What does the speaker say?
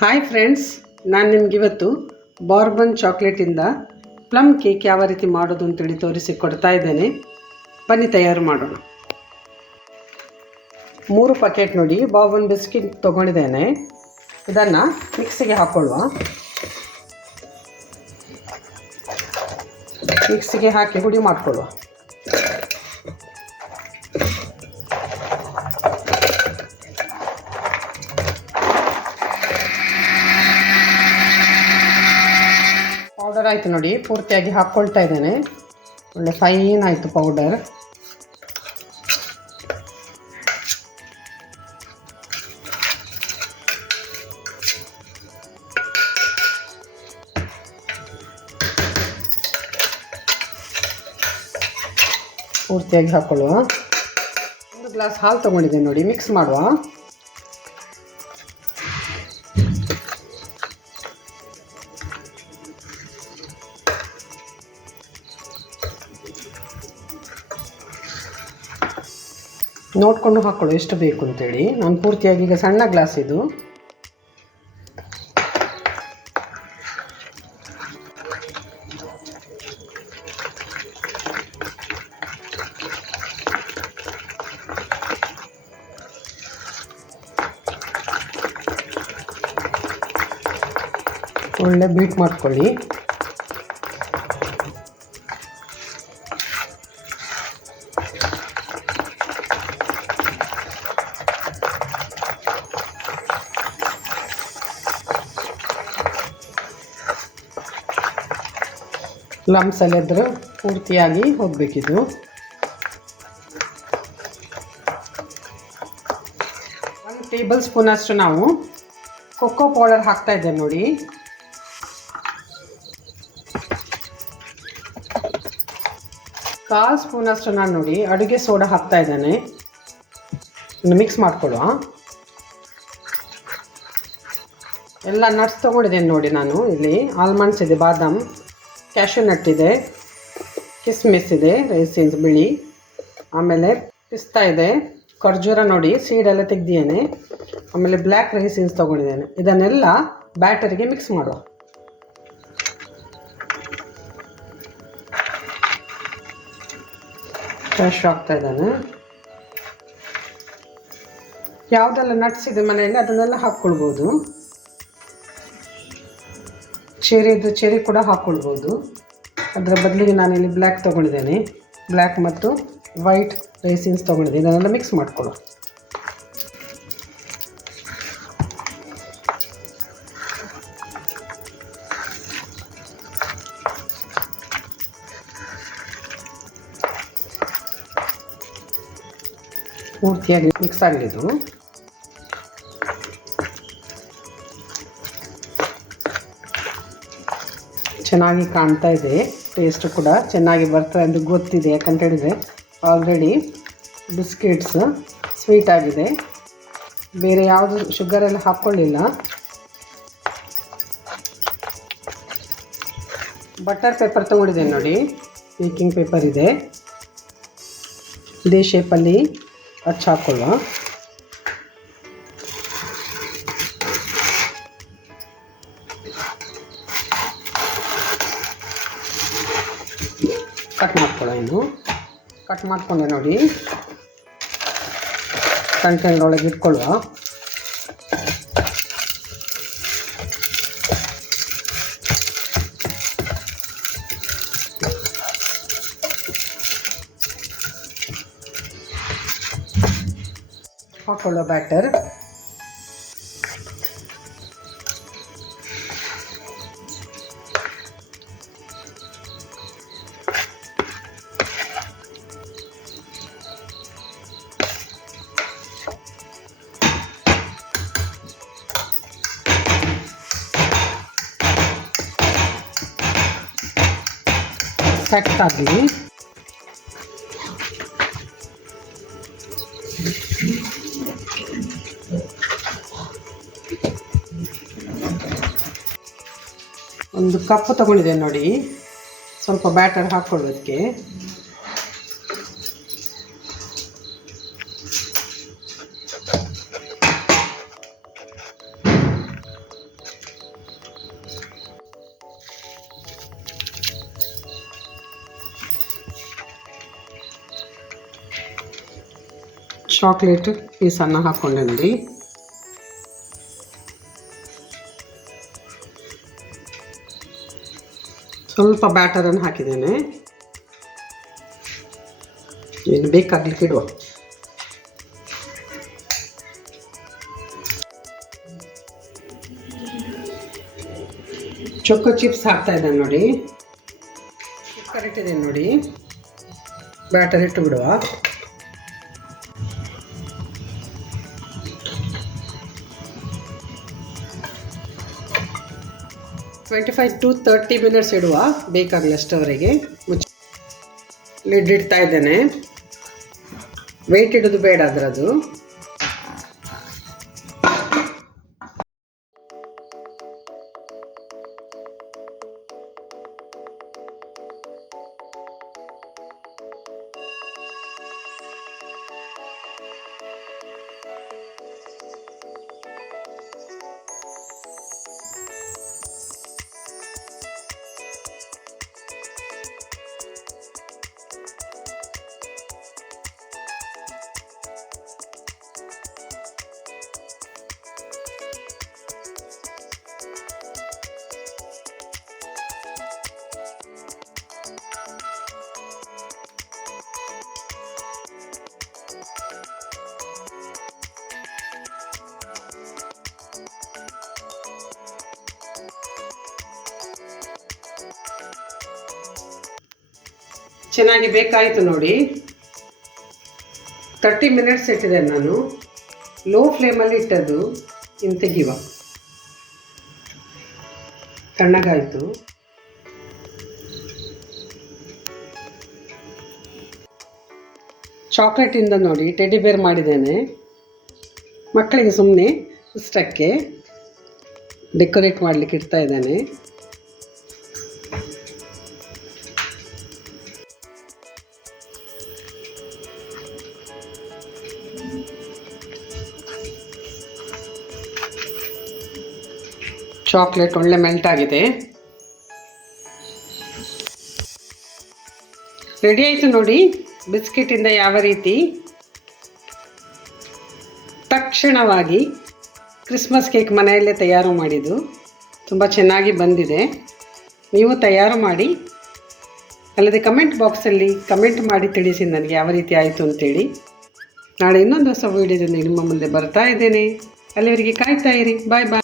Hi friends, ನಾನು ನಿಮಗಿವತ್ತು Bourbon ಚಾಕ್ಲೇಟಿಂದ plum cake ಯಾವ ರೀತಿ ಮಾಡೋದು ಅಂತೇಳಿ ತೋರಿಸಿಕೊಡ್ತಾ ಇದ್ದೇನೆ. ಬನ್ನಿ ತಯಾರು ಮಾಡೋಣ. 3 ಪ್ಯಾಕೆಟ್ ನೋಡಿ ಬಾರ್ಬನ್ ಬಿಸ್ಕಿಟ್ ತೊಗೊಂಡಿದ್ದೇನೆ. ಇದನ್ನು ಮಿಕ್ಸಿಗೆ ಹಾಕ್ಕೊಳ್ಳುವ. ಮಿಕ್ಸಿಗೆ ಹಾಕಿ ಹುಡಿ ಮಾಡಿಕೊಳ್ಳುವ. ಪೌಡರ್ ಆಯಿತು ನೋಡಿ, ಪೂರ್ತಿಯಾಗಿ ಹಾಕ್ಕೊಳ್ತಾ ಇದ್ದೇನೆ. ಒಳ್ಳೆ ಫೈನ್ ಆಯಿತು ಪೌಡರ್. ಪೂರ್ತಿಯಾಗಿ ಹಾಕ್ಕೊಳ್ಳುವ. 1 ಗ್ಲಾಸ್ ಹಾಲು ತೊಗೊಂಡಿದ್ದೇನೆ ನೋಡಿ, ಮಿಕ್ಸ್ ಮಾಡುವ. ನೋಡಿಕೊಂಡು ಹಾಕ್ಕೊಳ್ಳು ಎಷ್ಟು ಬೇಕು ಅಂತೇಳಿ. ನಾನು ಪೂರ್ತಿಯಾಗಿ ಈಗ ಸಣ್ಣ ಗ್ಲಾಸ್ ಇದು. ಒಳ್ಳೆ ಬೀಟ್ ಮಾಡ್ಕೊಳ್ಳಿ. ಲಮ್ಸ್ ಅಲ್ಲಿದ್ರೆ ಪೂರ್ತಿಯಾಗಿ ಹೋಗಬೇಕಿದು. 1 ಟೇಬಲ್ ಸ್ಪೂನ್ ಅಷ್ಟು ನಾವು ಕೊಕ್ಕೋ ಪೌಡರ್ ಹಾಕ್ತಾ ಇದ್ದೇವೆ ನೋಡಿ. ಕಾಲು ಸ್ಪೂನ್ ಅಷ್ಟು ನಾನು ನೋಡಿ ಅಡುಗೆ ಸೋಡಾ ಹಾಕ್ತಾ ಇದ್ದೇನೆ. ಇನ್ನು ಮಿಕ್ಸ್ ಮಾಡ್ಕೊಳ್ಳುವ. ಎಲ್ಲ ನಟ್ಸ್ ತೊಗೊಂಡಿದ್ದೇನೆ ನೋಡಿ. ನಾನು ಇಲ್ಲಿ ಆಲ್ಮಂಡ್ಸ್ ಇದೆ, ಬಾದಾಮ್, ಕ್ಯಾಶ್ಯೂ ನಟ್ ಇದೆ, ಕಿಸ್ಮಿಸ್ ಇದೆ, ರೈಸಿನ್ಸ್ ಬಿಳಿ, ಆಮೇಲೆ ಪಿಸ್ತಾ ಇದೆ, ಖರ್ಜೂರ ನೋಡಿ ಸೀಡೆಲ್ಲ ತೆಗೆದಿದ್ದೇನೆ, ಆಮೇಲೆ ಬ್ಲ್ಯಾಕ್ ರೈಸಿನ್ಸ್ ತೊಗೊಂಡಿದ್ದೇನೆ. ಇದನ್ನೆಲ್ಲ ಬ್ಯಾಟರಿಗೆ ಮಿಕ್ಸ್ ಮಾಡುವ. ಕ್ಯಾಶ್ಯೂ ಹಾಕ್ತಾ ಇದ್ದಾನೆ. ಯಾವುದೆಲ್ಲ ನಟ್ಸ್ ಇದೆ ಮನೆಯಲ್ಲಿ ಅದನ್ನೆಲ್ಲ ಹಾಕ್ಕೊಳ್ಬೋದು. ಚೆರಿ ಕೂಡ ಹಾಕ್ಕೊಳ್ಬೋದು. ಅದರ ಬದಲಿಗೆ ನಾನಿಲ್ಲಿ ಬ್ಲ್ಯಾಕ್ ತೊಗೊಂಡಿದ್ದೇನೆ. ಬ್ಲ್ಯಾಕ್ ಮತ್ತು ವೈಟ್ ರೈಸಿನ್ಸ್ ತೊಗೊಂಡಿದ್ದೀನಿ. ಇದನ್ನೆಲ್ಲ ಮಿಕ್ಸ್ ಮಾಡ್ಕೊಳ್ಳೋ. ಪೂರ್ತಿಯಾಗಿ ಮಿಕ್ಸ್ ಆಗಲಿದ್ದು. ಚೆನ್ನಾಗಿ ಕಾಣ್ತಾ ಇದೆ. ಟೇಸ್ಟು ಕೂಡ ಚೆನ್ನಾಗಿ ಬರ್ತದೆ ಅಂತ ಗೊತ್ತಿದೆ. ಯಾಕಂತ ಹೇಳಿದರೆ ಆಲ್ರೆಡಿ ಬಿಸ್ಕೆಟ್ಸ್ ಸ್ವೀಟ್ ಆಗಿದೆ. ಬೇರೆ ಯಾವುದು ಶುಗರೆಲ್ಲ ಹಾಕ್ಕೊಳ್ಳಿಲ್ಲ. ಬಟರ್ ಪೇಪರ್ ತೊಗೊಂಡಿದ್ದೇನೆ ನೋಡಿ, ಬೇಕಿಂಗ್ ಪೇಪರ್ ಇದೆ. ಇದೇ ಶೇಪಲ್ಲಿ ಹಚ್ಚಿ ಹಾಕ್ಕೊಳ್ಳುವ. ಕಟ್ ಮಾಡ್ಕೊಳ್ಳೋ. ಇನ್ನು ಕಟ್ ಮಾಡಿಕೊಂಡೆ ನೋಡಿ, ಕಂಟೈನರ್ ಒಳಗೆ ಇಟ್ಕೊಳ್ಳುವ. ಹಾಕೊಳ್ಳೋ ಬ್ಯಾಟರ್. ಸೆಟ್ ಆಗಲಿ. ಒಂದು ಕಪ್ ತೊಗೊಂಡಿದ್ದೇನೆ ನೋಡಿ. ಸ್ವಲ್ಪ ಬ್ಯಾಟರ್ ಹಾಕ್ಕೊಳ್ಳೋದಕ್ಕೆ. ಚಾಕ್ಲೇಟ್ ಪೀಸನ್ನು ಹಾಕ್ಕೊಂಡೆ ನೋಡಿ. ಸ್ವಲ್ಪ ಬ್ಯಾಟರನ್ನು ಹಾಕಿದ್ದೇನೆ. ಏನು ಬೇಕಾಗ್ಲಿಕ್ಕೆ ಇಡುವ. ಚೊಕ್ಕೋ ಚಿಪ್ಸ್ ಹಾಕ್ತಾ ಇದ್ದೇನೆ ನೋಡಿ. ಕುಕ್ಕರ್ ಇಟ್ಟಿದ್ದೇನೆ ನೋಡಿ. ಬ್ಯಾಟರ್ ಇಟ್ಟು ಬಿಡುವ. ಟ್ವೆಂಟಿ 25 to 30 ಮಿನಿಟ್ಸ್ ಇಡುವ, ಬೇಕಾಗಲಷ್ಟವರೆಗೆ. ಲಿಡ್ ಇಡ್ತಾ ಇದ್ದೇನೆ. ವೆಯ್ಟ್ ಇಡೋದು ಬೇಡ ಅದರದ್ದು. ಚೆನ್ನಾಗಿ ಬೇಕಾಯಿತು ನೋಡಿ. 30 ಮಿನಿಟ್ಸ್ ಇಟ್ಟಿದೆ ನಾನು. ಲೋ ಫ್ಲೇಮಲ್ಲಿ ಇಟ್ಟದ್ದು. ಇನ್ನು ತೆಗಿವ. ತಣ್ಣಗಾಯಿತು. ಚಾಕ್ಲೇಟಿಂದ ನೋಡಿ ಟೆಡಿ ಬೇರ್ ಮಾಡಿದ್ದೇನೆ. ಮಕ್ಕಳಿಗೆ ಸುಮ್ಮನೆ ಇಷ್ಟಕ್ಕೆ ಡೆಕೋರೇಟ್ ಮಾಡಲಿಕ್ಕೆ ಇಡ್ತಾ ಇದ್ದೇನೆ. ಚಾಕ್ಲೇಟ್ ಒಳ್ಳೆ ಮೆಲ್ಟ್ ಆಗಿದೆ. ರೆಡಿ ಆಯಿತು ನೋಡಿ. ಬಿಸ್ಕೆಟಿಂದ ಯಾವ ರೀತಿ ತಕ್ಷಣವಾಗಿ ಕ್ರಿಸ್ಮಸ್ ಕೇಕ್ ಮನೆಯಲ್ಲೇ ತಯಾರು ಮಾಡಿದ್ದು. ತುಂಬ ಚೆನ್ನಾಗಿ ಬಂದಿದೆ. ನೀವು ತಯಾರು ಮಾಡಿ, ಅಲ್ಲದೆ ಕಮೆಂಟ್ ಬಾಕ್ಸಲ್ಲಿ ಕಮೆಂಟ್ ಮಾಡಿ ತಿಳಿಸಿ ನನಗೆ ಯಾವ ರೀತಿ ಆಯಿತು ಅಂತೇಳಿ. ನಾಳೆ ಇನ್ನೊಂದು ಹೊಸ ವೀಡಿಯೋದಲ್ಲಿ ನಿಮ್ಮ ಮುಂದೆ ಬರ್ತಾ ಇದ್ದೇನೆ. ಅಲ್ಲಿವರೆಗೆ ಕಾಯ್ತಾ ಇರಿ. ಬಾಯ್ ಬಾಯ್.